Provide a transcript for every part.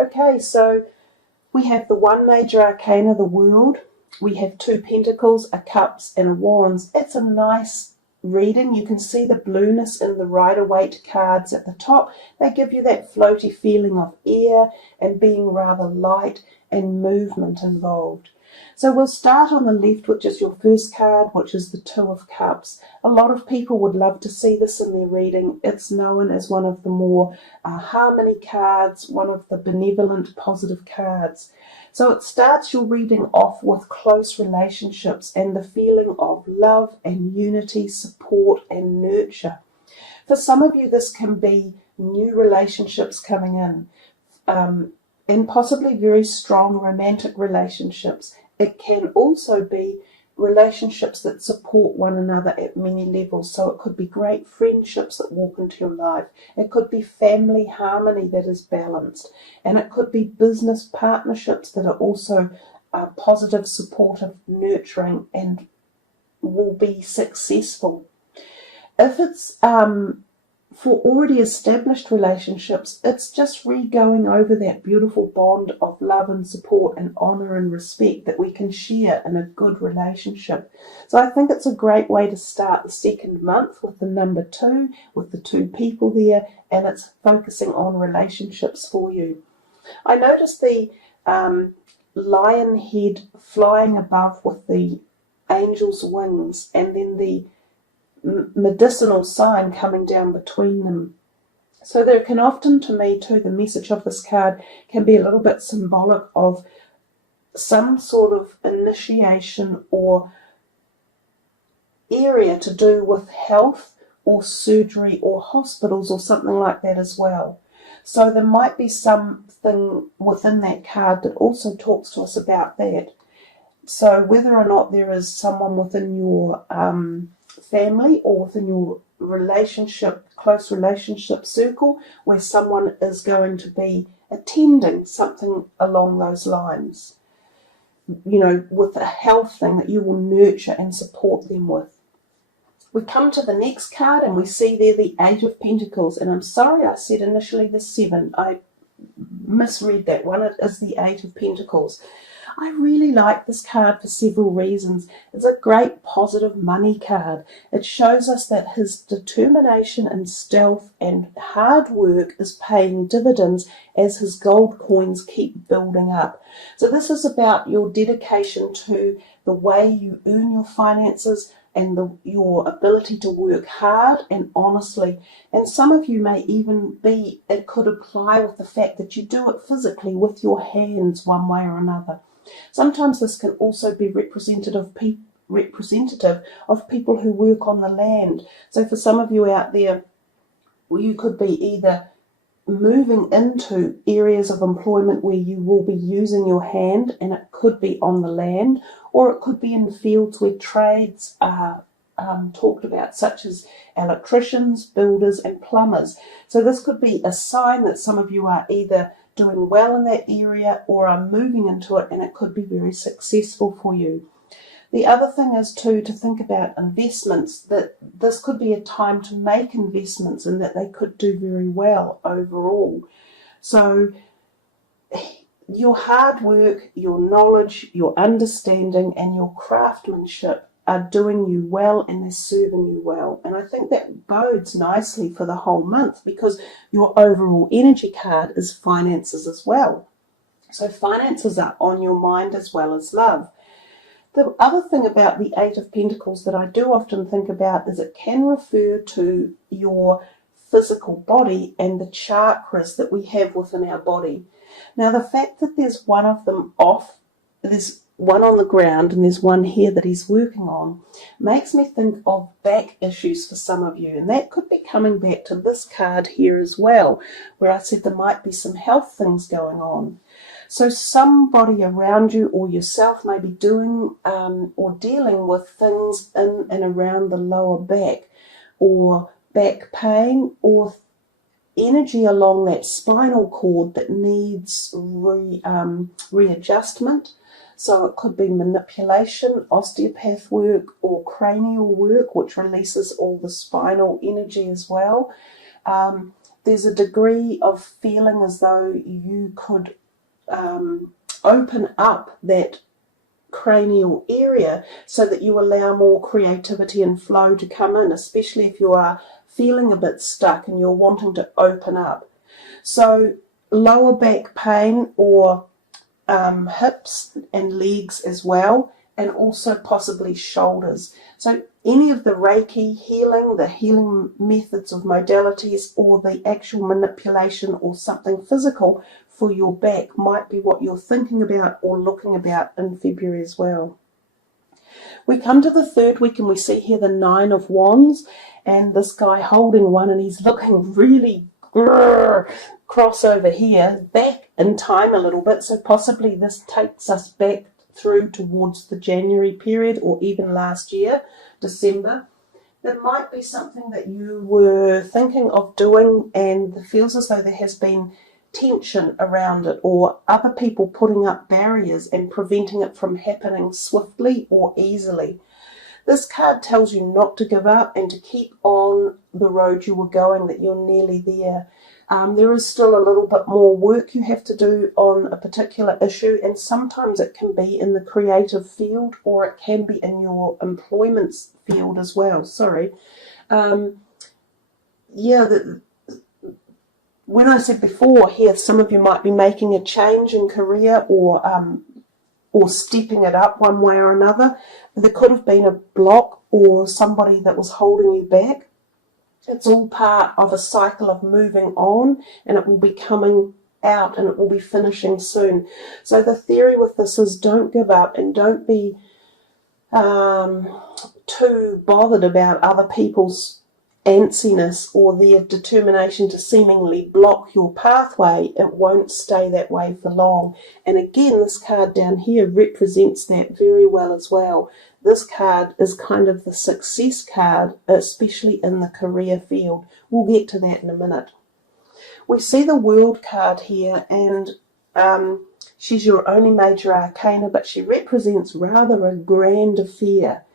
Okay, so we have the one major arcana, the World. We have 2 Pentacles, a Cups, and a Wands. It's a nice reading. You can see the blueness in the Rider-Waite cards at the top. They give you that floaty feeling of air and being rather light and movement involved. So we'll start on the left, which is your first card, which is the 2 of Cups. A lot of people would love to see this in their reading. It's known as one of the more harmony cards, one of the benevolent, positive cards. So it starts your reading off with close relationships and the feeling of love and unity, support and nurture. For some of you, this can be new relationships coming in, and possibly very strong romantic relationships. It can also be relationships that support one another at many levels. So it could be great friendships that walk into your life. It could be family harmony that is balanced. And it could be business partnerships that are also positive, supportive, nurturing, and will be successful. If it's for already established relationships, it's just re-going over that beautiful bond of love and support and honour and respect that we can share in a good relationship. So I think it's a great way to start the second month with the number 2, with the 2 people there, and it's focusing on relationships for you. I noticed the lion head flying above with the angel's wings, and then the medicinal sign coming down between them. So there can often, to me too, the message of this card can be a little bit symbolic of some sort of initiation or area to do with health or surgery or hospitals or something like that as well. So there might be something within that card that also talks to us about that. So whether or not there is someone within your family or within your close relationship circle where someone is going to be attending something along those lines, with a health thing that you will nurture and support them with. We come to the next card and we see there the 8 of Pentacles, and I'm sorry I said initially the 7. I misread that one. It is the 8 of Pentacles. I really like this card for several reasons. It's a great positive money card. It shows us that his determination and stealth and hard work is paying dividends as his gold coins keep building up. So this is about your dedication to the way you earn your finances and your ability to work hard and honestly. And some of you may even it could apply with the fact that you do it physically with your hands one way or another. Sometimes this can also be representative of people who work on the land. So for some of you out there, you could be either moving into areas of employment where you will be using your hand, and it could be on the land, or it could be in the fields where trades are talked about, such as electricians, builders and plumbers. So this could be a sign that some of you are either doing well in that area or are moving into it, and it could be very successful for you. The other thing is too to think about investments, that this could be a time to make investments and that they could do very well overall. So your hard work, your knowledge, your understanding and your craftsmanship are doing you well and they're serving you well. And I think that bodes nicely for the whole month because your overall energy card is finances as well. So finances are on your mind as well as love. The other thing about the 8 of Pentacles that I do often think about is it can refer to your physical body and the chakras that we have within our body. Now the fact that there's one of them off, there's one on the ground and there's one here that he's working on, makes me think of back issues for some of you, and that could be coming back to this card here as well, where I said there might be some health things going on. So somebody around you or yourself may be doing or dealing with things in and around the lower back, or back pain, or energy along that spinal cord that needs readjustment. So it could be manipulation, osteopath work, or cranial work, which releases all the spinal energy as well. there's a degree of feeling as though you could open up that cranial area so that you allow more creativity and flow to come in, especially if you are feeling a bit stuck and you're wanting to open up. So lower back pain or hips and legs as well, and also possibly shoulders. So any of the Reiki healing, the healing methods of modalities, or the actual manipulation or something physical for your back might be what you're thinking about or looking about in February as well. We come to the third week and we see here the Nine of Wands and this guy holding one, and he's looking really cross over here, back in time a little bit. So possibly this takes us back through towards the January period, or even last year, December. There might be something that you were thinking of doing and it feels as though there has been tension around it, or other people putting up barriers and preventing it from happening swiftly or easily. This card tells you not to give up and to keep on the road you were going, that you're nearly there. There is still a little bit more work you have to do on a particular issue, and sometimes it can be in the creative field or it can be in your employment field as well. When I said before here, some of you might be making a change in career or stepping it up one way or another. There could have been a block or somebody that was holding you back. It's all part of a cycle of moving on, and it will be coming out and it will be finishing soon. So the theory with this is don't give up and don't be too bothered about other people's antsiness or their determination to seemingly block your pathway. It won't stay that way for long. And again, this card down here represents that very well as well. This card is kind of the success card, especially in the career field. We'll get to that in a minute. We see the World card here, and she's your only major arcana, but she represents rather a grand affair.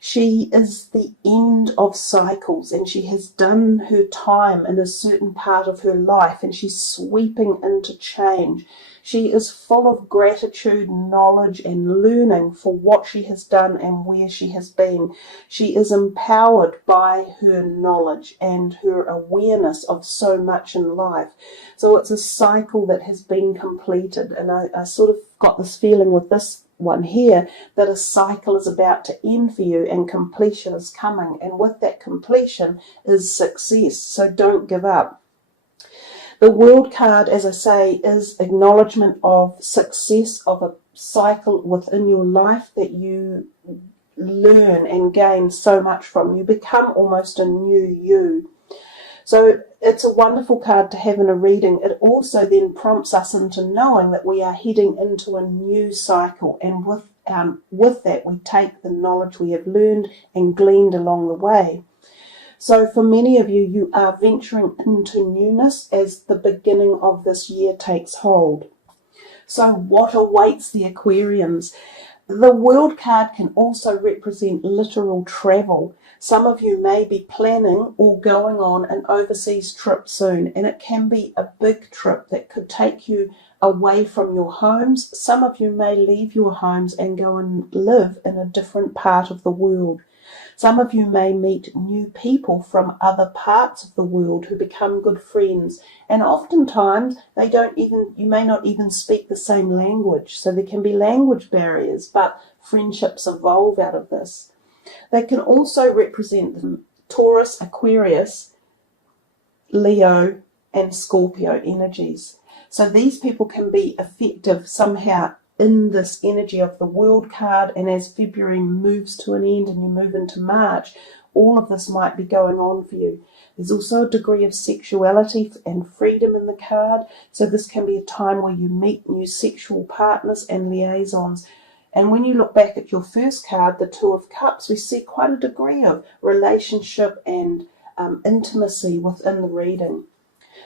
She is the end of cycles, and she has done her time in a certain part of her life, and she's sweeping into change. She is full of gratitude, knowledge, and learning for what she has done and where she has been. She is empowered by her knowledge and her awareness of so much in life. So it's a cycle that has been completed, and I sort of got this feeling with this one here that a cycle is about to end for you and completion is coming, and with that completion is success. So don't give up. The World card, as I say, is acknowledgement of success of a cycle within your life that you learn and gain so much from. You become almost a new you. So it's a wonderful card to have in a reading. It also then prompts us into knowing that we are heading into a new cycle, and with that we take the knowledge we have learned and gleaned along the way. So for many of you, you are venturing into newness as the beginning of this year takes hold. So what awaits the Aquarians? The World card can also represent literal travel. Some of you may be planning or going on an overseas trip soon, and it can be a big trip that could take you away from your homes. Some of you may leave your homes and go and live in a different part of the world. Some of you may meet new people from other parts of the world who become good friends, and oftentimes you may not even speak the same language, so there can be language barriers, but friendships evolve out of this. They can also represent Taurus, Aquarius, Leo, and Scorpio energies. So these people can be effective somehow in this energy of the World card, and as February moves to an end and you move into March, all of this might be going on for you. There's also a degree of sexuality and freedom in the card, so this can be a time where you meet new sexual partners and liaisons. And when you look back at your first card, the Two of Cups, we see quite a degree of relationship and intimacy within the reading.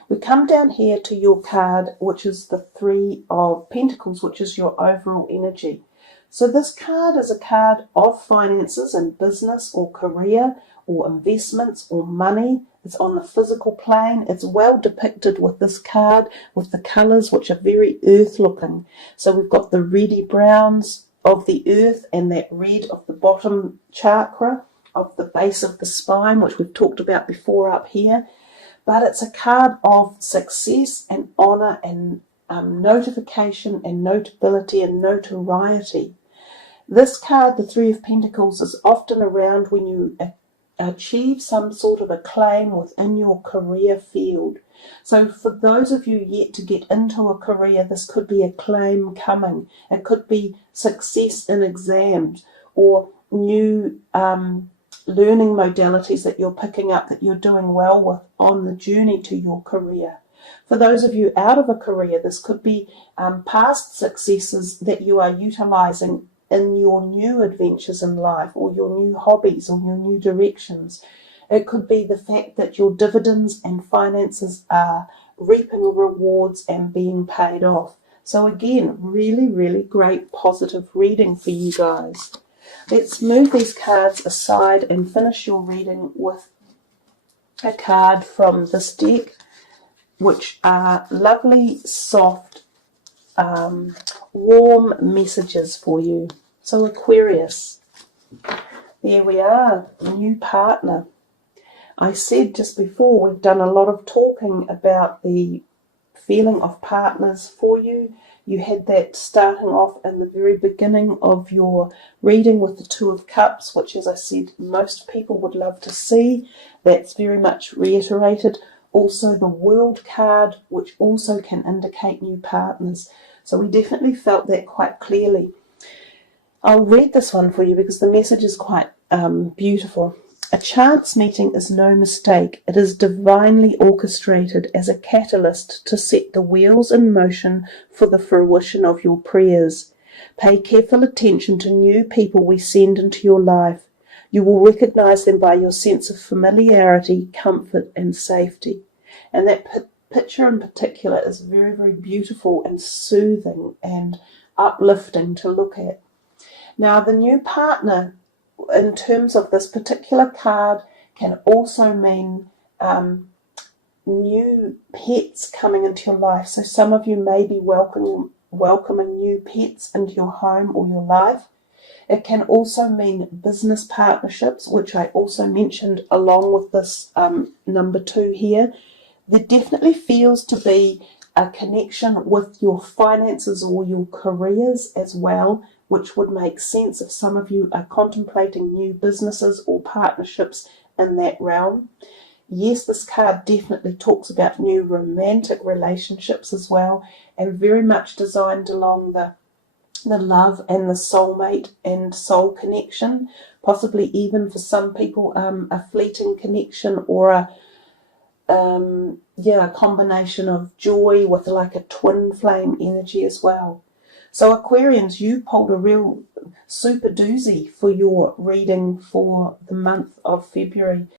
We come down here to your card, which is the Three of Pentacles, which is your overall energy. So this card is a card of finances and business or career or investments or money. It's on the physical plane. It's well depicted with this card, with the colours which are very earth looking. So we've got the reddy browns of the earth and that red of the bottom chakra of the base of the spine, which we've talked about before up here. But it's a card of success and honour and notification and notability and notoriety. This card, the Three of Pentacles, is often around when you achieve some sort of acclaim within your career field. So for those of you yet to get into a career, this could be acclaim coming. It could be success in exams or new learning modalities that you're picking up that you're doing well with on the journey to your career. For those of you out of a career, this could be past successes that you are utilising in your new adventures in life or your new hobbies or your new directions. It could be the fact that your dividends and finances are reaping rewards and being paid off. So again, really, really great positive reading for you guys. Let's move these cards aside and finish your reading with a card from this deck, which are lovely, soft, warm messages for you. So Aquarius, there we are, new partner. I said just before we've done a lot of talking about the feeling of partners for you. You had that starting off in the very beginning of your reading with the Two of Cups, which, as I said, most people would love to see. That's very much reiterated. Also the World card, which also can indicate new partners. So we definitely felt that quite clearly. I'll read this one for you because the message is quite beautiful. A chance meeting is no mistake. It is divinely orchestrated as a catalyst to set the wheels in motion for the fruition of your prayers. Pay careful attention to new people we send into your life. You will recognize them by your sense of familiarity, comfort, and safety. And that picture in particular is very, very beautiful and soothing and uplifting to look at. Now, the new partner, in terms of this particular card, can also mean new pets coming into your life. So some of you may be welcoming new pets into your home or your life. It can also mean business partnerships, which I also mentioned along with this number 2 here. There definitely feels to be a connection with your finances or your careers as well, which would make sense if some of you are contemplating new businesses or partnerships in that realm. Yes, this card definitely talks about new romantic relationships as well, and very much designed along the love and the soulmate and soul connection, possibly even for some people a fleeting connection or a combination of joy with like a twin flame energy as well. So Aquarians, you pulled a real super doozy for your reading for the month of February.